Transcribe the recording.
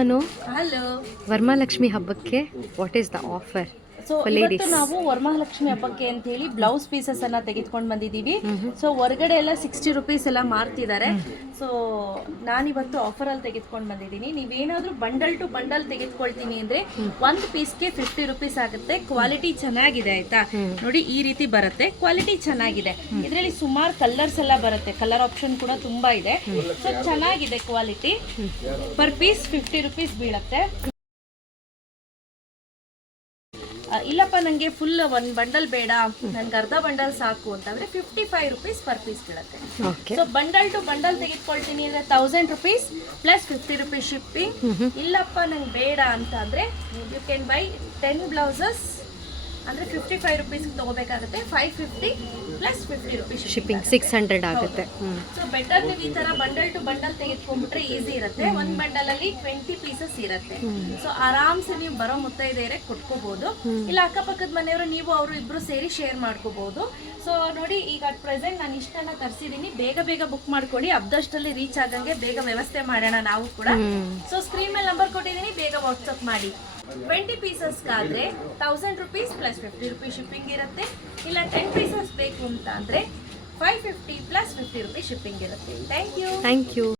Hello Varamahalakshmi ಹಬ್ಬಕ್ಕೆ what is the offer so ಇವತ್ತು. ನಾವು ವರಮಹಾಲಕ್ಷ್ಮಿ ಹಬ್ಬಕ್ಕೆ ಅಂತ ಹೇಳಿ ಬ್ಲೌಸ್ ಪೀಸಸ್ ಅನ್ನ ತೆಗೆದುಕೊಂಡು ಬಂದಿದ್ದೀವಿ. ಸೊ ಹೊರಗಡೆ ಎಲ್ಲ ಸಿಕ್ಸ್ಟಿ ರುಪೀಸ್ ಎಲ್ಲ ಮಾರ್ತಿದ್ದಾರೆ. ಸೊ ನಾನಿವತ್ತು ಆಫರ್ ಅಲ್ಲಿ ತೆಗೆದುಕೊಂಡು ಬಂದಿದ್ದೀನಿ. ನೀವೇನಾದ್ರೂ ಬಂಡಲ್ ಟು ಬಂಡಲ್ ತೆಗೆದುಕೊಳ್ತೀನಿ ಅಂದ್ರೆ ಒಂದು ಪೀಸ್ಗೆ ಫಿಫ್ಟಿ ರುಪೀಸ್ ಆಗುತ್ತೆ. ಕ್ವಾಲಿಟಿ ಚೆನ್ನಾಗಿದೆ ಆಯ್ತಾ? ನೋಡಿ ಈ ರೀತಿ ಬರುತ್ತೆ. ಕ್ವಾಲಿಟಿ ಚೆನ್ನಾಗಿದೆ. ಇದರಲ್ಲಿ ಸುಮಾರು ಕಲರ್ಸ್ ಎಲ್ಲ ಬರುತ್ತೆ. ಕಲರ್ ಆಪ್ಷನ್ ಕೂಡ ತುಂಬಾ ಇದೆ. ಸೊ ಚೆನ್ನಾಗಿದೆ quality per piece fifty rupees ಬೀಳುತ್ತೆ. ಇಲ್ಲಪ್ಪ ನನಗೆ ಫುಲ್ ಒಂದು ಬಂಡಲ್ ಬೇಡ. ನನ್ಗೆ ಅರ್ಧ ಬಂಡಲ್ ಸಾಕು ಅಂತಂದ್ರೆ fifty five rupees per piece ಬೀಳುತ್ತೆ. ಸೊ ಬಂಡಲ್ ಟು ಬಂಡಲ್ ತೆಗೆದುಕೊಳ್ತೀನಿ ಅಂದ್ರೆ thousand rupees plus fifty rupees shipping ಇಲ್ಲಪ್ಪ ನಂಗೆ ಬೇಡ ಅಂತ ಅಂದ್ರೆ you can buy ten blouses ಅಂದ್ರೆ fifty five rupees ತಗೋಬೇಕಾಗುತ್ತೆ. Five fifty plus fifty rupees shipping six hundred ಆಗುತ್ತೆ. ಸೊ ಬೆಟರ್ ನೀವು ಈ ತರ ಬಂಡಲ್ ಟು ಬಂಡಲ್ ತೆಗೆದುಕೊಂಡ್ಬಿಟ್ರೆ ಈಸಿ ಇರುತ್ತೆ. ಒಂದು ಬಂಡಲ್ ಅಲ್ಲಿ ಟ್ವೆಂಟಿ ಪೀಸಸ್ ಇರುತ್ತೆ. ಸೊ ಆರಾಮ್ಸೆ ನೀವು ಬರೋ ಮುತ್ತೈದೆಯರೆ ಕೊಟ್ಕೋಬಹುದು ಇಲ್ಲ ಅಕ್ಕಪಕ್ಕದ ಮನೆಯವರು ನೀವು ಅವರು ಇಬ್ರು ಸೇರಿ ಶೇರ್ ಮಾಡ್ಕೋಬಹುದು ಸೊ ನೋಡಿ ಈಗ ಅಟ್ ಪ್ರೆಸೆಂಟ್ ನಾನು ಇಷ್ಟನ್ನ ತರಿಸಿದೀನಿ. ಬೇಗ ಬೇಗ ಬುಕ್ ಮಾಡ್ಕೊಳ್ಳಿ. ಅಬ್ದಷ್ಟಲ್ಲಿ ರೀಚ್ ಆಗಂಗೆ ಬೇಗ ವ್ಯವಸ್ಥೆ ಮಾಡೋಣ ನಾವು ಕೂಡ. ಸೊ ಸ್ಕ್ರೀನ್ ಮೇಲೆ ನಂಬರ್ ಕೊಟ್ಟಿದ್ದೀನಿ ಬೇಗ ವಾಟ್ಸಪ್ ಮಾಡಿ. Twenty ಪೀಸಸ್ಗಾದರೆ thousand rupees plus fifty rupees shipping ಇರುತ್ತೆ. ಇಲ್ಲ ಟೆನ್ ಪೀಸಸ್ ಬೇಕು ಅಂತ ಅಂದ್ರೆ five fifty plus fifty rupees shipping ಇರುತ್ತೆ. Thank you thank you